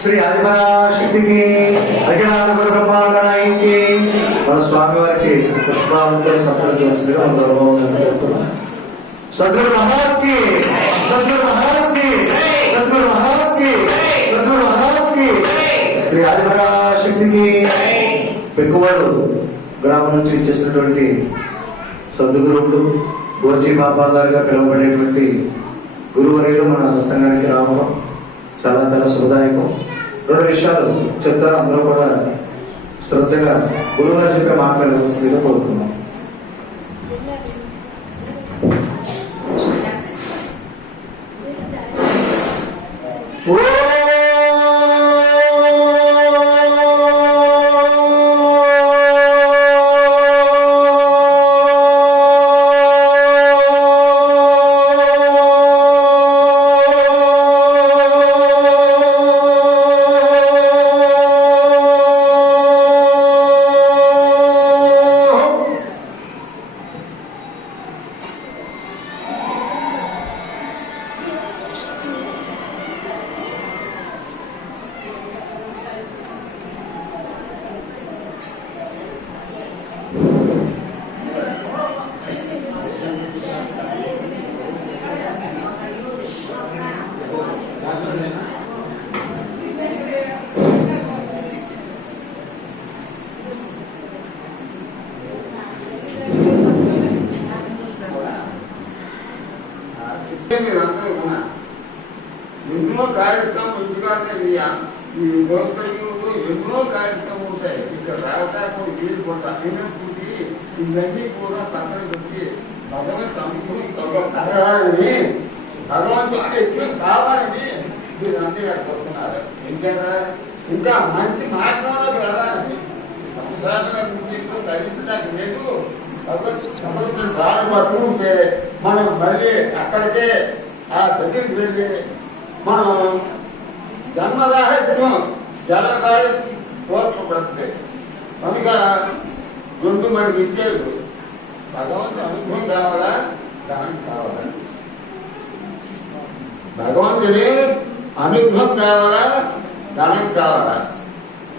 శ్రీ ఆదిపరాశక్తికి అఖిలాండ బ్రహ్మాండానికి మన స్వామి వారికి పుష్పాలతో సంప్రదించవలసిందిగా మన గౌరవం సద్గురు మహారాజ్కి సద్గురు మహారాజ్కి సద్గురు మహారాజ్కి సద్గురు మహారాజ్కి శ్రీ ఆదిపరాశక్తికి పెక్కువాడు గ్రామం నుంచి ఇచ్చేసినటువంటి సద్గురువులు గోజీ బాబా గారుగా పిలువబడేటువంటి గురువరేలు మన సత్సంగానికి రావడం చాలా చాలా శుభదాయకం రెండు విషయాలు చెప్తారు అందరూ కూడా శ్రద్ధగా గురువుగారు చెప్పే మాట్లాడవలసిందిగా కోరుతున్నాం మీరందరూ ఇక్కడ రావటానికి వీలు అయినప్పటికీ ఇవన్నీ కూడా పక్కన పెట్టి భగవంతు అనుభవం కలగాలని అంటే ఎక్కువ కావాలని మీరు అన్ని వస్తున్నారు. ఇంకేదా ఇంకా మంచి మార్గంలోకి వెళ్ళాలని సంసారంలో మీకు లేదు. భగవంతుడు సాగు పట్టుకుంటే మనం మళ్ళీ అక్కడికే ఆ దగ్గరికి వెళ్ళి మనం జన్మరాహిత్యం జలరాయ తోడ్పడుతుంది కనుక రెండు మనకి ఇచ్చేది భగవంతుడు అనుభవం కావాలా? దానం కావాలా? భగవంతుని అనుభవం కావాలా? ధనం కావాలా?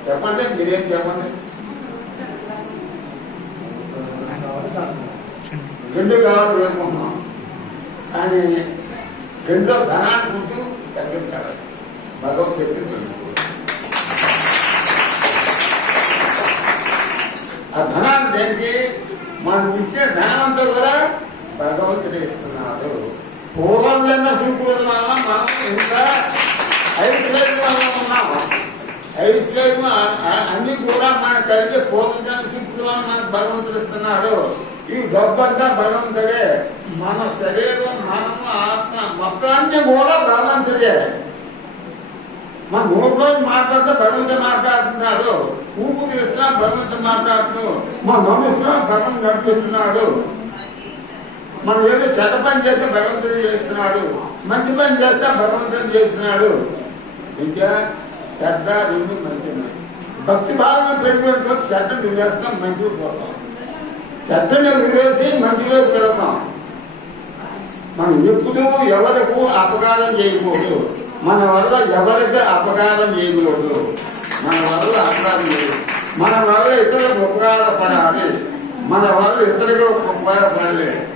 చెప్పండి మీరేం చెప్పండి. రెండు కావాలి అనుకుంటున్నాం కానీ రెండో ధనాన్ని గుర్తు తగ్గించాలి. భగవత్ శక్తి ఆ ధనాన్ని దేనికి మనం ఇచ్చే ధనమంతా కూడా భగవంతుడు ఇస్తున్నాడు. పూర్వం జన్మ సింపుల్ వల్ల మనం ఇంకా ఐశ్వర్యంలో ఉన్నాము ఐశ్వర్యం అన్ని కూడా మనకు కలిసి పూర్వం జన్మ సింపుల్ వల్ల మనకు భగవంతుడు ఇస్తున్నాడు. ఈ గొప్పంతా భగవంతుడే. మన శరీరం మనము ఆత్మ మొత్తాన్ని కూడా భగవంతుడే. మన నోట్లో మాట్లాడితే ప్రపంచం మాట్లాడుతున్నాడు. ఊపు తీస్తున్నా భగవంతుడు మాట్లాడుతూ మన నడుస్తున్నా ప్రపంచం నడిపిస్తున్నాడు. మనం ఏదో చెడ్డ పని చేస్తే భగవంతుడు చేస్తున్నాడు. మంచి పని చేస్తే భగవంతుడు చేస్తున్నాడు. ఇంకా శ్రద్ధ రెండు మంచి భక్తి భావన పెట్టుకుంటే శ్రద్ధ చేస్తాం మంచిగా పోతాం చెడ్డని వివేసి మంచిగా వెళ్తాం మనం ఎప్పుడూ ఎవరికి అపకారం చేయకూడదు. మన వల్ల ఎవరికి అపకారం చేయకూడదు. మన వల్ల అపకారం చేయకూడదు. మన వల్ల ఇతరులకు ఉపకారపడాలి మన వల్ల ఇతరులకు ఉపకారపడాలి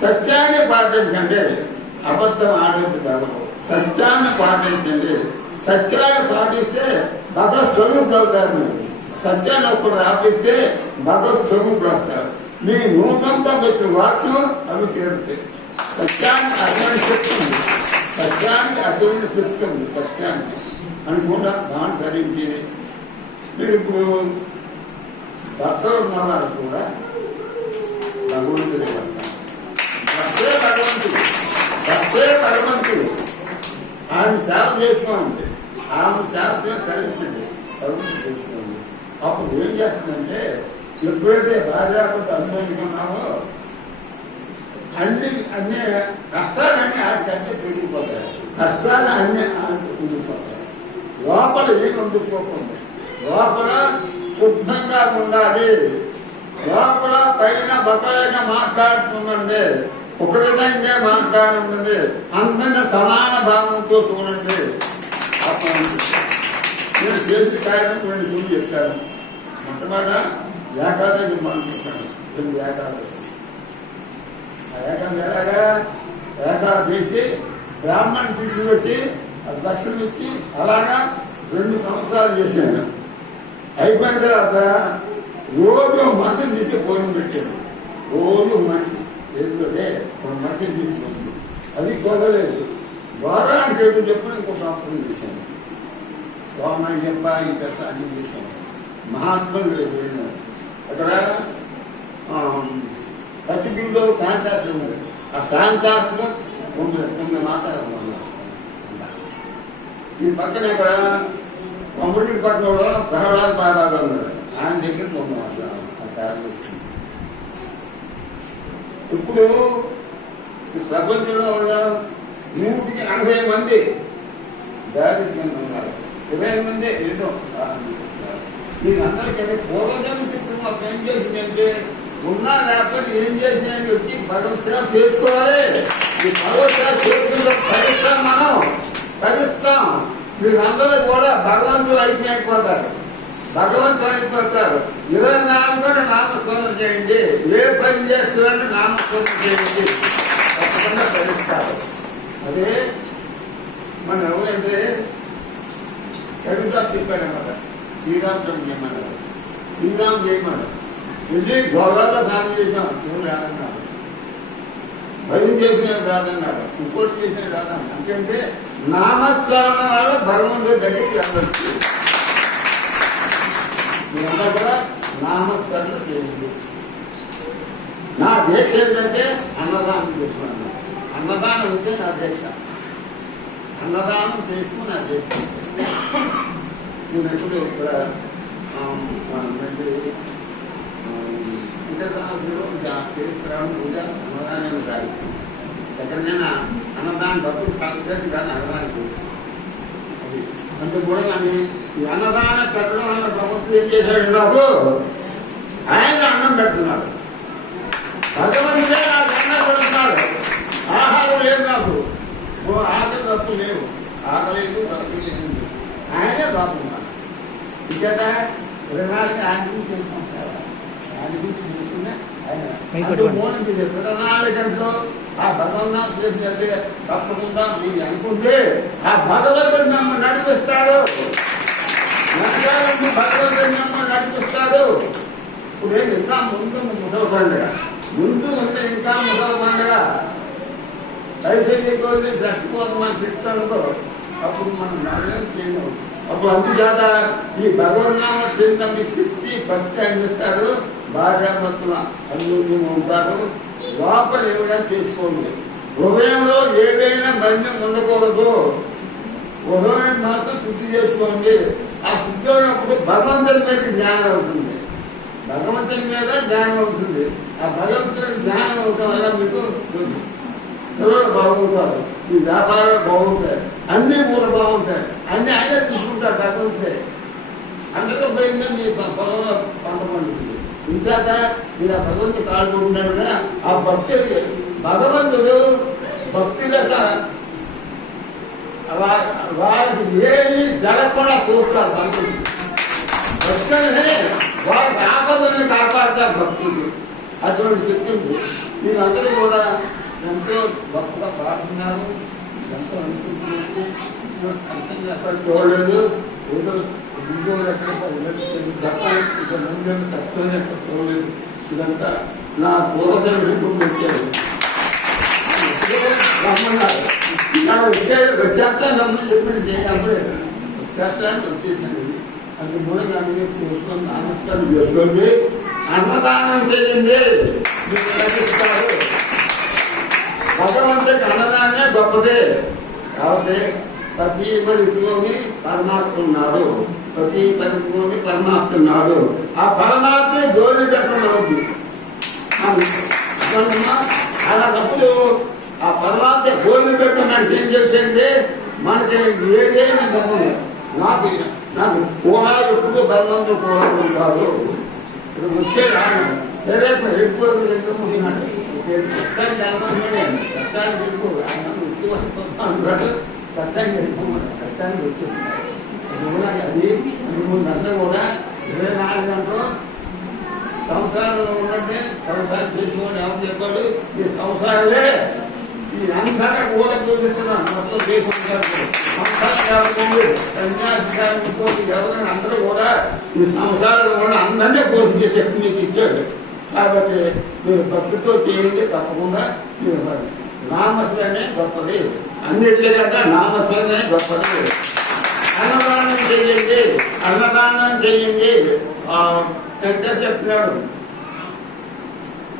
సత్యాన్ని పాటించండి. అబద్ధం ఆడేది కాదు సత్యాన్ని పాటించండి. సత్యాన్ని పాటిస్తే భగత్ స్వరూపులు అవుతారు మీరు. సత్యాన్ని ఒకరు రాపిస్తే భగత్ స్వరూపులు అవుతారు. మీ నూటంతో వచ్చిన వాక్యం అవి తీరుతాయి. సత్యాన్ని అర్థం చెప్తుంది సత్యానికి అర్థమైన సిస్టమ్ సత్యాన్ని. సత్యానికి అనుకుంటా దాన్ని ధరించి మీరు ఇప్పుడు భర్తలు ఉన్నవారు కూడా భగవంతుడే భర్త. భర్తే భగవంతుడు. భర్తే భగవంతుడు. ఆయన సేవ చేసుకోండి ఆమె సేవ ధరించండి భగవంతుడు చేసుకోండి అప్పుడు ఏం చేస్తుందంటే ఎప్పుడైతే భార్యాపతి అనుభవించుకున్నామో అన్ని అన్ని కష్టాలన్నీ ఆ కలిసి తిరిగిపోతాయి కష్టాలు అన్ని ఆయనకు తిరిగిపోతాయి లోపల ఏం ఉండిపోకుండా లోపల శుద్ధంగా ఉండాలి. లోపల పైన బకాయిగా మాట్లాడుతుందండి ఒక విధంగా మాట్లాడుతుంది అందరిని సమాన భావంతో చూడండి. నేను చేసిన కార్యం కొన్ని చూసి చెప్పాను మొట్టమొదట ఏకాదశి మనం చెప్పాను ఏకాదశి. ఆ ఏకాదశి ఎలాగా ఏకాదశి బ్రాహ్మణ్ తీసుకొచ్చి అది దక్షిణ ఇచ్చి అలాగా రెండు సంవత్సరాలు చేశాను అయిపోయిన తర్వాత రోజు మనిషిని తీసి భోజనం పెట్టాను రోజు మనిషి. ఎందుకంటే ఒక మనిషిని తీసుకుంది అది కుదరలేదు వారానికి ఏదో చెప్పిన ఇంకో సంవత్సరం చేశాను సోమని చెప్ప ఇంకా అన్ని చేశాను మహాత్ములు అక్కడ పచ్చిపిల్లో సాయంకాశం ఉంది ఆ శాంతాస్త్రం తొమ్మిది తొమ్మిది మాసాలు ఈ పక్కన ఇక్కడ కొమ్మటి పట్టణంలో ప్రహ్లాద్ బాబాగా గారు ఉన్నారు ఆయన దగ్గర తొమ్మిది మాసాలు ఆ సార్ ఇప్పుడు ఈ ప్రపంచంలో ఉన్న నూటికి అరవై మంది దారిద్ర్యం ఉన్నారు. ఇరవై మంది ఏదో. మీరందరికీ పూర్వజన్మ శక్తి మాకు ఏం చేసిందంటే ఉన్నా లేకపోతే ఏం చేసినా వచ్చి భగవత్ సేవ చేసుకోవాలి. ఈ భగవత్ సేవ చేసుకుంటే ఫలిస్తాం మనం ఫలిస్తాం మీరందరూ కూడా భగవంతుడు అయిపోయిపోతారు భగవంతుడు అయిపోతారు ఇరవై నాలుగు నామస్మరణ చేయండి. ఏ పని చేస్తున్నారని నామస్మరణ చేయండి. తప్పకుండా ఫలిస్తారు. అదే మన ఎవరంటే కవిత చెప్పాడు అన్నమాట శ్రీరామ్ చేయమన్నారు శ్రీరామ్ చేయమన్నారు వెళ్ళి గౌరవంగా స్నానం చేశాం. నువ్వు రాదన్నారు భయం చేసిన రాదన్నారు ఇంకోటి చేసిన రాదన్నారు ఎందుకంటే నామస్మరణ వల్ల భగవంతుడి దగ్గరికి వెళ్ళచ్చు. మీరంతా కూడా నామస్మరణ చేయండి. నా దీక్ష ఏంటంటే అన్నదానం చేసుకున్నాను అన్నదానం ఉంటే నా దీక్ష. అన్నదానం చేసుకుని నా దీక్ష. నేను ఎప్పుడు ఇక్కడ ఇంకా సమస్యలు తీసుకురావడం ఇంకా అన్నదానం కాదు ఎక్కడికైనా అన్నదానం డబ్బులు కాల్చేది కానీ అన్నదానం చేస్తాం అది అంతే కూడా కానీ ఈ అన్నదానం పెట్టడం వల్ల ప్రభుత్వం ఏం చేశాడు నాకు ఆయన అన్నం పెడుతున్నాడు భగవంతుడే నాకు అన్నం పెడుతున్నాడు ఆహారం లేదు నాకు ఓ ఆకలి తప్పు లేవు ఆకలి తప్పు చేసింది ఆయనే బాగున్నాడు ఇక ఇరవై ఆయన గురించి చేసుకుంటారు ఆయన గురించి చేసుకునే ఆయన ఆ భగవన్నాథ్ చేసినట్టే తప్పకుండా మీరు అనుకుంటే ఆ భగవంతుడు నన్ను నడిపిస్తాడు. నడకాలని భగవంతుడు నన్ను నడిపిస్తాడు. ఇప్పుడు ఏంటి? ఇంకా ముందు ముసలి పండుగ ముందు ఉంటే ఇంకా ముసలి పండుగ దయచేసి కొద్ది చచ్చిపోతామని చెప్తానుకో అప్పుడు మనం నిర్ణయం చేయము అప్పుడు అందుచేత ఈ భగవన్నామ చింత మీ శక్తి భక్తి అందిస్తారు భార్యాభర్తల అన్యోన్యం ఉంటారు. లోపల ఏమైనా చేసుకోండి హృదయంలో ఏదైనా బంధం ఉండకూడదు. హృదయం మాత్రం శుద్ధి చేసుకోండి. ఆ శుద్ధి అయినప్పుడు భగవంతుని మీద జ్ఞానం అవుతుంది. భగవంతుని మీద జ్ఞానం అవుతుంది. ఆ భగవంతుని జ్ఞానం అవటం వల్ల మీకు? పిల్లలు బాగుంటారు. ఈ వ్యాపారాలు బాగుంటాయి. అన్నీ కూడా బాగుంటాయి. అన్ని ఆయనే తీసుకుంటారు భగవంతుడే. అందులో పోయిందని మీ పొలంలో పంట పండుతుంది ఇలా భగవంతుడు పాల్గొంటున్నాడు కదా, ఆ భక్తుడు భగవంతుడు భక్తులక లెక్క వాళ్ళకి ఏమి జరగకుండా చూస్తారు భక్తుడు. భక్తులనే వాళ్ళకి ఆపదలను కాపాడతారు భక్తుడు. అటువంటి శక్తి మీరందరూ కూడా ఎంతో గొప్పగా పాడుతున్నారు. ఎంతో అనుకుంటున్నారు. అర్థం చేస్తారు చూడలేదు ఏదో ఉద్యోగం చెప్పాలి ఇక ముందు కష్టం ఎక్కడ ఇదంతా నా పూర్వజన్మ వచ్చారు రమ్మన్నారు ఇలా వచ్చాడు వచ్చేస్తా నమ్మని వచ్చేస్తాను వచ్చేసాను అది మూలంగా అన్ని చేసుకొని నమస్కారం చేసుకోండి అన్నదానం చేయండి భగవంతుడికి అన్నదానమే గొప్పదే. కాబట్టి ప్రతి మనిషిలోని పరమాత్మ ఉన్నాడు. ప్రతి మనిషిలోని పరమాత్మ ఉన్నాడు ఆ పరమాత్మే గోలు చక్రంలో ఉంది అలాంటప్పుడు ఆ పరమాత్మ గోలు పెట్టమంటే ఏం చేసేది మనకి ఏదైనా గమనం నాకు నాకు కూడా ఎప్పుడు భగవంతుడు కోరుకుంటారు ఇప్పుడు వచ్చే రాను. రేపు ఎక్కువ చెప్తున్నాడు చెప్తాను వెళ్ళిపో ఆయన ఉద్యోగం కష్టానికి వెళ్ళిపోమని కూడా అది మూడు అందరూ కూడా ఇరవై నాలుగు గంటలు ఉన్నట్టే చేసుకోమని ఎవరు చెప్పాడు ఈ సంవత్సరాలే ఈ కూడా చూపిస్తున్నాను మొత్తం దేశం సంవత్సరాలు ఎవరైనా అందరూ కూడా ఈ సంవత్సరాలు కూడా అందరినీ పోషించే శక్తి మీకు ఇచ్చాడు కాబట్టి మీరు భక్తితో చేయండి తప్పకుండా మీరు నామస్మరణే గొప్పది అన్నిటికంటే నామస్మరణే గొప్పది చెయ్యండి అన్నదానం చెయ్యండి ఆ, ఎంత చెప్తున్నాడు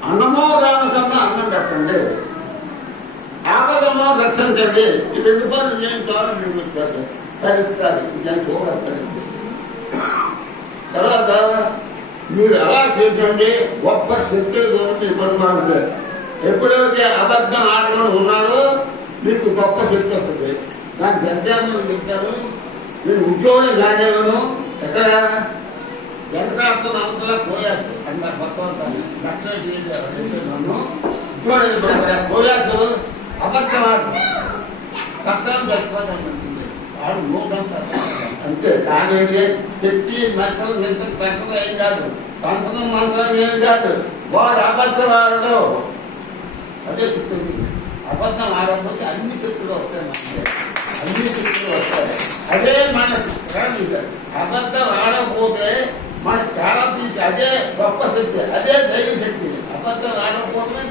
అన్నమో దాన కన్నా అన్నం పెట్టండి. ఆపదమో రక్షించండి ఈ రెండు పనులు చేయించాలని నిర్మిస్తారు తరిస్తారు నేను చూడాలి తర్వాత మీరు ఎలా చేసండి గొప్ప శక్తులు గురించి పడుకోవాలి ఎప్పుడైతే అబద్ధం ఆటలు ఉన్నారో మీకు గొప్ప శక్తి వస్తుంది. నాకు పెద్దాన్ని చెప్తాను. మీరు ఉద్యోగం రాగలను ఎక్కడ? వెంకటాత్మ అంతలా పోయాసు అంత భక్తవస్తాను లక్షణ నన్ను ఉద్యోగం పోయాసు అబద్ధం ఆట సత్రం చచ్చిపోతాం మంచిది. వాడు మూడంతా అంతే. కానీ శక్తి మంత్రం ఎంత పెట్టడం ఏం కాదు. పంపడం మంత్రం ఏం కాదు. వాడు అబద్ధవాడు అదే శక్తి అబద్ధం ఆడకపోతే అన్ని శక్తులు వస్తాయి మనకి అన్ని శక్తులు వస్తాయి. అదే మన కాదు ఇది. అబద్ధం ఆడకపోతే మన చాలా తీసి అదే గొప్ప శక్తి అదే దైవ శక్తి. అబద్ధం ఆడకపోవడమే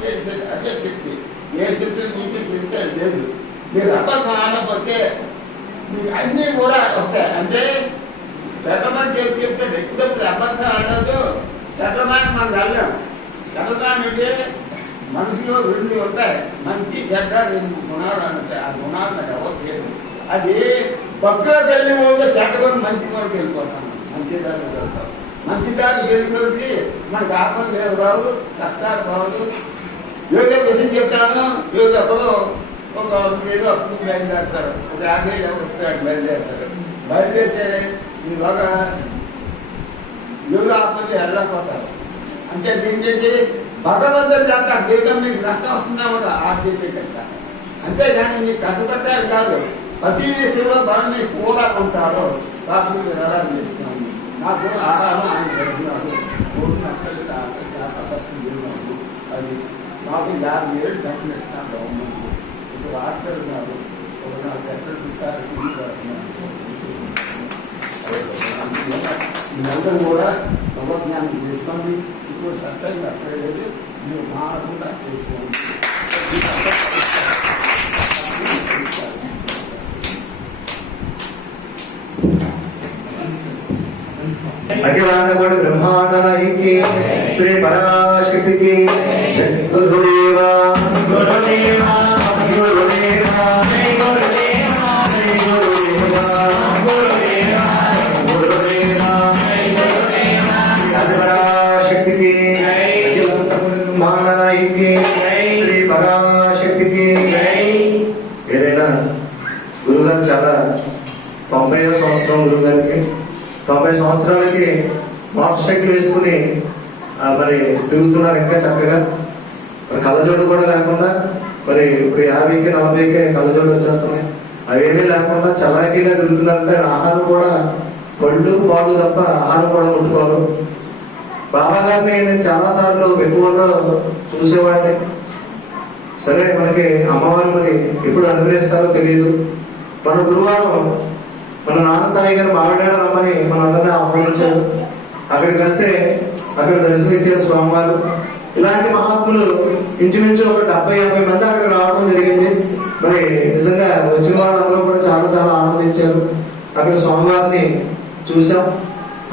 అదే శక్తి. ఏ శక్తి నుంచి శక్తి లేదు. మీరు అబద్ధం ఆడకపోతే మీకు అన్నీ కూడా వస్తాయి. అంటే చట్టమని చెప్పి చెప్తే వ్యక్తిగత అబద్ధం ఆడదు చట్టమాన్ని మనం వెళ్ళాం చట్టమాన్ని అంటే మనసులో రెండు ఉంటాయి. మంచి చెడ్డ రెండు గుణాలు ఉంటాయి ఆ గుణాలు నాకు ఎవరు చేయదు అది భక్తులకు వెళ్ళిన వాళ్ళు చెడ్డలో మంచి వరకు వెళ్ళిపోతాం. మంచి దానికి వెళ్తాం. మంచి దానికి వెళ్ళిపోయి మనకు ఆపద లేవు రావు కష్టాలు రావు ఏదో విషయం చెప్తాను ఏదో ఒకరు ఒక ఏదో అప్పుడు బయలుదేరుతారు ఒక యాభై ఎవరు వస్తారు బయలుదేరుతారు. బయలుదేరితే ఈలోగా ఏదో ఆపద వెళ్ళకపోతారు. అంటే దీనికి ఏంటంటే భగవంతుడి దాకా జీవితం మీకు నష్టం వస్తుందా కూడా ఆ చేసేటంట అంతేగాని మీకు కష్టపడ్డారు కాదు ప్రతి విషయంలో బాగా మీకు కూడా ఉంటారు కాబట్టి మీరు ఎలా చేస్తున్నాను నాకు ఆహారం ఆయన పెడుతున్నాడు మూడు నక్కలు అది మాకు యాభై ఏళ్ళు పెన్షన్ ఇస్తాను గవర్నమెంట్. ఇప్పుడు ఆడతారు ఉన్నారు ఒక నాలుగు ఎకరాలు ఇస్తారు ఇల్లు కడుతున్నారు. మీరందరూ కూడా భగవజ్ఞానం చేసుకోండి ఇప్పుడు సత్యంగా అక్కడలేదు మీరు మారకుండా చేసుకోండి అఖిలాండ బ్రహ్మాండ నాయకి శ్రీ పరాశక్తికి జై. గురుదేవ గురుదేవ తొంభై సంవత్సరం గురుగారికి తొంభై సంవత్సరాలకి మోటార్ సైకిల్ వేసుకుని మరి తిరుగుతున్నారు ఇంకా చక్కగా. మరి కళ్ళజోడు కూడా లేకుండా మరి ఇప్పుడు యాభైకి నలభైకి కళ్ళజోడు వచ్చేస్తున్నాయి. అవేమీ లేకుండా చలాకీగా తిరుగుతున్నారంటే ఆహారం కూడా పళ్ళు పాలు తప్ప ఆహారం కూడా ముట్టుకోరు బాబా గారిని నేను చాలా సార్లు ఎక్కువగా చూసేవాడిని. సరే మనకి అమ్మవారు మరి ఎప్పుడు అనుగ్రహిస్తారో తెలియదు. మన గురువారం మన నాన్న సాయి గారు మావిడాడ రమ్మని మనందరినీ ఆహ్వానించారు. అక్కడికి వెళ్తే అక్కడ దర్శనమిచ్చారు స్వామివారు. ఇలాంటి మహాత్ములు ఇంచుమించు ఒక డెబ్బై ఎనభై మంది అక్కడికి రావడం జరిగింది. మరి నిజంగా వచ్చిన వాళ్ళందరూ కూడా చాలా చాలా ఆనందించారు. అక్కడ స్వామివారిని చూసాం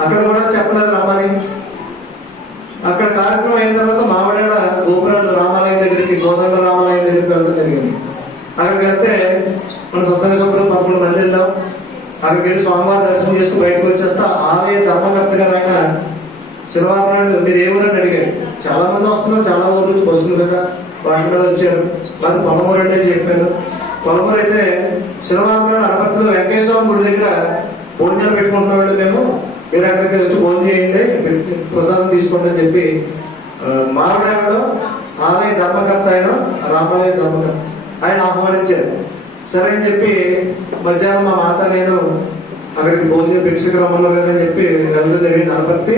అక్కడ కూడా చెప్పలేదు రమ్మని. అక్కడ కార్యక్రమం అయిన తర్వాత మామిడాడ గోపురాజు రామాలయం దగ్గరికి గోదావరి రామాలయం దగ్గరికి వెళ్ళడం జరిగింది. అక్కడికి వెళ్తే మన సత్సంగ సభ్యులు పదకొండు మంది వెళ్దాం అక్కడికి వెళ్ళి స్వామివారి దర్శనం చేసుకుని బయటకు వచ్చేస్తా ఆలయ ధర్మకర్త గారు ఆయన శనివారం నాడు మీరు ఏ ఊరని అడిగారు చాలా మంది వస్తున్నారు చాలా ఊరు నుంచి బస్సులు మీద వాటి మీద వచ్చారు. మాది పొలమూరు అంటే అని చెప్పాను. పొలమూరు అయితే శనివారం నాడు అనపర్తిలో వెంకటేశ్వర గుడి దగ్గర భోజనాలు పెట్టుకుంటున్నాడు మేము. మీరు అక్కడికి వచ్చి భోజనం చేయండి ప్రసాదం తీసుకోండి అని చెప్పి ఆ, ఆలయ ధర్మకర్త ఆయన రామాలయ ధర్మకర్త. ఆయన ఆహ్వానించారు. సరే అని చెప్పి మధ్యాహ్నం మా మాత నేను అక్కడికి భోజనం భిక్షకు క్రమంలో లేదని చెప్పి నలుగురు జరిగింది అనపర్తి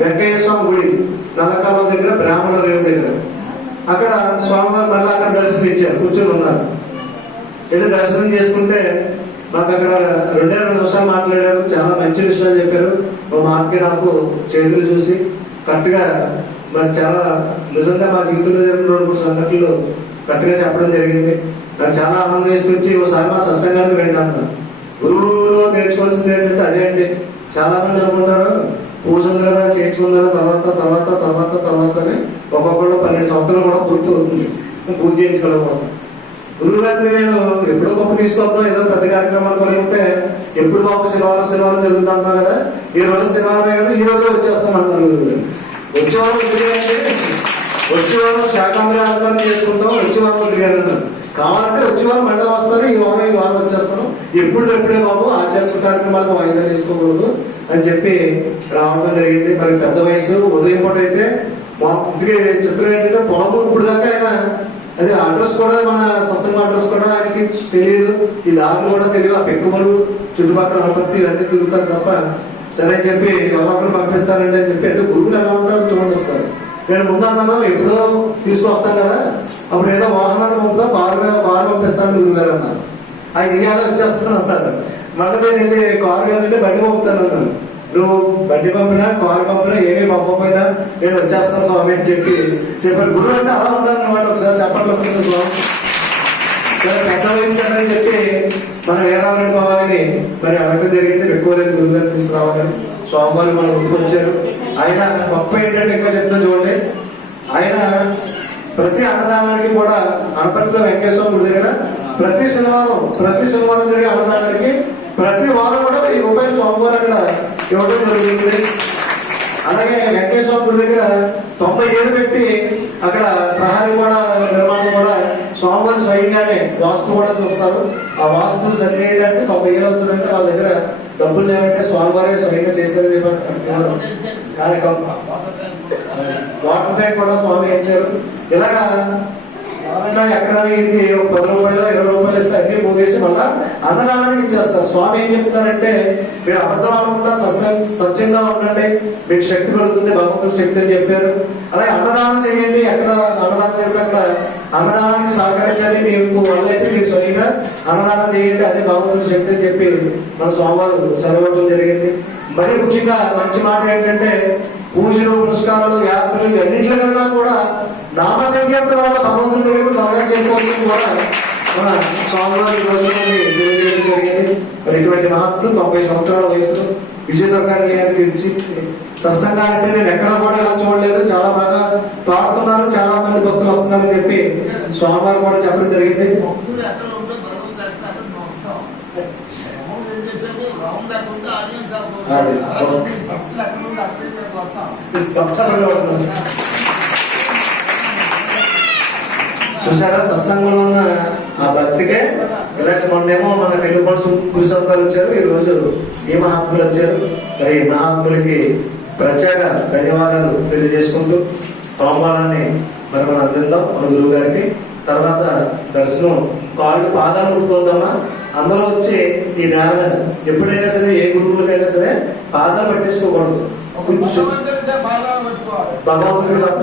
వెంకయ్య స్వామి గుడి నల్లకాలం దగ్గర బ్రాహ్మణ రేవు దగ్గర. అక్కడ స్వామివారు మళ్ళీ అక్కడ దర్శనం ఇచ్చారు కూర్చొని ఉన్నారు. వెళ్ళి దర్శనం చేసుకుంటే మాకు అక్కడ రెండే రెండు నిమిషాలు మాట్లాడారు చాలా మంచి విషయాలు చెప్పారు. మా మాకి నాకు చేతులు చూసి కరెక్ట్గా మరి చాలా నిజంగా మా జీవితంలో జరిగిన రెండు మూడు సంఘటనలు కరెక్ట్గా చెప్పడం జరిగింది. నాకు చాలా ఆనందం వేసుకొచ్చి ఒకసారి మా సత్సంగాన్ని వెళ్ళాను గురువులో నేర్చుకోవాల్సింది ఏంటంటే అదే అండి. చాలా మంది అనుకుంటారు పూజ ఉంది కదా తర్వాత తర్వాత తర్వాత తర్వాత అని ఒక్కొక్కళ్ళు పన్నెండు సంవత్సరాలు కూడా పూర్తి అవుతుంది. పూజ చేయించుకోలేకపోతాం గురువు గారిని నేను ఎప్పుడో గొప్ప తీసుకొస్తాం ఏదో పెద్ద కార్యక్రమాలు కొని ఉంటే ఎప్పుడు గొప్ప శనివారం శనివారం జరుగుతుంటున్నా కదా? ఈ రోజు శనివారం కదా ఈ రోజే వచ్చేస్తాం అంటారు వచ్చేవారు వచ్చేవారు వచ్చేవారం ఎందుకంటే శాకాంబరి చేసుకుంటాం వచ్చేవారు గారు అన్నారు. కావాలంటే వచ్చేవారం మళ్ళీ వస్తారు ఈ వారం ఈ వారం వచ్చేస్తాను. ఎప్పుడు ఎప్పుడే బాబు ఆధ్యాత్మిక కార్యక్రమాలకు వాయిదా తీసుకోకూడదు అని చెప్పి రావడం జరిగింది. మరి పెద్ద వయసు ఉదయం పూట అయితే మా ఇంటికి చిత్రం ఏంటంటే పొలం ఇప్పుడు దాకా ఆయన అదే అడ్రస్ కూడా మన సత్సంగం అడ్రస్ కూడా ఆయనకి తెలియదు. ఈ దారులు కూడా తెలియదు ఆ పెక్కుమలు చుట్టుపక్కల అనుపత్తి ఇవన్నీ తిరుగుతారు తప్ప సరే అని చెప్పి ఎవరొకరు పంపిస్తారండి అని చెప్పి అంటే గురువులు ఎలా ఉంటారు చూడండి ఒకసారి. నేను ముందన్నాను ఎప్పుడో తీసుకొస్తాను కదా. అప్పుడు ఏదో వాహనాన్ని పంపుతా బాగా బాగా పంపిస్తాను గురువు గారు అన్నారు. ఆయన ఇవాళ వచ్చేస్తాను అన్నారు మళ్ళీ నేను వెళ్ళి కారు కదంటే బండి పంపుతాను అన్నాను. నువ్వు బండి పంపినా కారు పంపినా ఏమీ పంపకపోయినా నేను వచ్చేస్తాను స్వామి అని చెప్పి చెప్పారు. గురువు అంటే అలా ఉండాలి ఒకసారి చెప్పండి వస్తుంది స్వామి. సరే పెద్ద వయసు అని చెప్పి మన వీరావరణి పోవాలని మరి అడగడం జరిగింది పెట్టుకోలేదు గురువు గారు తీసుకురావాలని స్వామివారు మన ముందుకు వచ్చారు. ఆయన గొప్ప ఏంటంటే ఇంకా చెప్తా చూడండి. ఆయన ప్రతి అన్నదానానికి కూడా అనపర్తిలో వెంకటేశ్వర గుడి దగ్గర ప్రతి శనివారం ప్రతి శనివారం జరిగే అన్నదానానికి ప్రతి వారం కూడా ఈ రూపాయలు స్వామివారు అక్కడ ఇవ్వడం జరుగుతుంది అలాగే వెంకటేశ్వర గుడి దగ్గర తొంభై ఏళ్ళు పెట్టి అక్కడ ప్రహారీ కూడా నిర్మాణం కూడా స్వామివారి స్వయంగానే వాస్తు కూడా చూస్తారు. ఆ వాస్తు సరి చేయడానికి తొంభై ఏళ్ళు అవుతుందంటే వాళ్ళ దగ్గర డబ్బులు లేవంటే స్వామివారే స్వయంగా చేశారని చెప్పి కార్యక్రమం. వాటర్ ట్యాంక్ కూడా స్వామి ఇచ్చారు ఇలాగా కావాలన్నా ఎక్కడ పది రూపాయలు ఇరవై రూపాయలు ఇస్తే అన్ని పోగేసి మళ్ళా అన్నదానానికి ఇచ్చేస్తారు. స్వామి ఏం చెప్తారంటే మీరు అబద్ధం ఆడకుండా సత్యం సత్యంగా ఉండండి. మీకు శక్తి కలుగుతుంది భగవంతుడు శక్తి అని చెప్పారు. అలాగే అన్నదానం చేయండి. ఎక్కడ అన్నదానం చేస్తే అక్కడ అన్నదానానికి సహకరించండి. మీకు వాళ్ళైతే మీరు స్వయంగా అన్నదానం చేయండి. అదే భగవంతుడు శక్తి అని చెప్పి మన స్వామివారు సెలవు జరిగింది. మరి ముఖ్యంగా మంచి మాట ఏంటంటే పూజలు పురస్కారాలు యాత్రలు అన్నింటికన్నా కూడా నామ సంకీర్తన వల్ల భగవంతుని దగ్గరకు త్వరగా కూడా మన స్వామివారి రోజు తెలియజేయడం జరిగింది. మరి ఇటువంటి మహాత్ములు తొంభై సంవత్సరాల వయసులో విజయదుర్గాన్ని గారికి ఇచ్చి సత్సంగాలంటే నేను ఎక్కడ కూడా ఇలా చూడలేదు. చాలా బాగా పాడుతున్నారు చాలా మంది భక్తులు వస్తున్నారని చెప్పి స్వామివారు కూడా చెప్పడం జరిగింది భక్తుడు ఎక్కడ ఉంటే భగవంతుడు ఎక్కడ అక్కడ మనం ఉంటాం. రాముడు ఏం చేశాడు? రాముడు ఎక్కడ ఉంటే ఆంజనేయ స్వామి ఉంటాడు. అదే. అలాగే భక్తులు ఎక్కడ ఉంటే అక్కడికి మేము వస్తాం. పచ్చబడిలో ఉంటుంది. చూసారా? సత్సంగంలో ఉన్న ఆ భక్తికే ఇలాంటి మొన్నేమో మన పెళ్ళి పడుసు గురుసంతాలు వచ్చారు. ఈ రోజు ఈ మహాత్ములు వచ్చారు. మరి ఈ మహాత్ములకి ప్రత్యేక ధన్యవాదాలు తెలియజేసుకుంటూ తోమాలని మరి మనం అందిద్దాం. మన గురువు గారికి తర్వాత దర్శనం. కాళ్ళు పాదాలు ముట్టుకోద్దామా అందరూ వచ్చి ఈ నేల మీద ఎప్పుడైనా సరే ఏ గురువులకైనా సరే పాదాలు పట్టేసుకోకూడదు. భగవంతుడికి తప్ప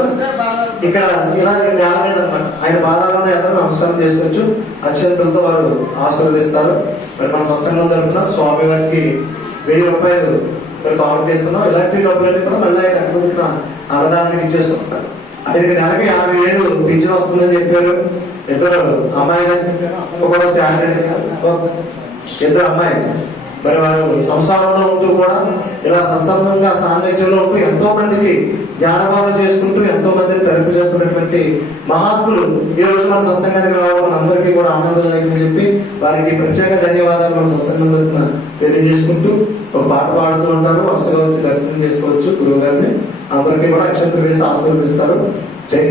ఇక్కడ ఇలా నేల మీద ఆయన పాదాలను ఎలా నమస్కారం చేసుకోవచ్చు. అక్షంతలతో వారు ఆశీర్వదిస్తారు మరి మన సత్సంగం తరఫున స్వామి వారికి వెయ్యి రూపాయలు మరి కవర్ చేస్తున్నాం. ఇలాంటి డబ్బులన్నీ కూడా మళ్ళీ ఆయన అక్కడ అన్నదానానికి ఇచ్చేసుకుంటారు అతనికి నెలకి యాభై వేలు పింఛన్ వస్తుందని చెప్పారు. ఇద్దరు అమ్మాయి ఒక స్టాండర్డ్ ఇద్దరు అమ్మాయి మరి వారు సంసారంలో ఉంటూ కూడా ఇలా సత్సంగంగా సాన్నిధ్యంలో ఉంటూ ఎంతో మందికి జ్ఞానభావం చేసుకుంటూ ఎంతో మందిని తరపు చేస్తున్నటువంటి మహాత్ములు ఈ రోజు మన సత్సంగానికి రావడం అందరికీ కూడా ఆనందదాయకమని చెప్పి వారికి ప్రత్యేక ధన్యవాదాలు మన సత్సంగం తరఫున తెలియజేసుకుంటూ ఒక పాట పాడుతూ ఉంటారు. వరుసగా వచ్చి దర్శనం చేసుకోవచ్చు గురువు గారిని. అందరికీ కూడా అక్షంత వేసి ఆశీర్వదిస్తారు జై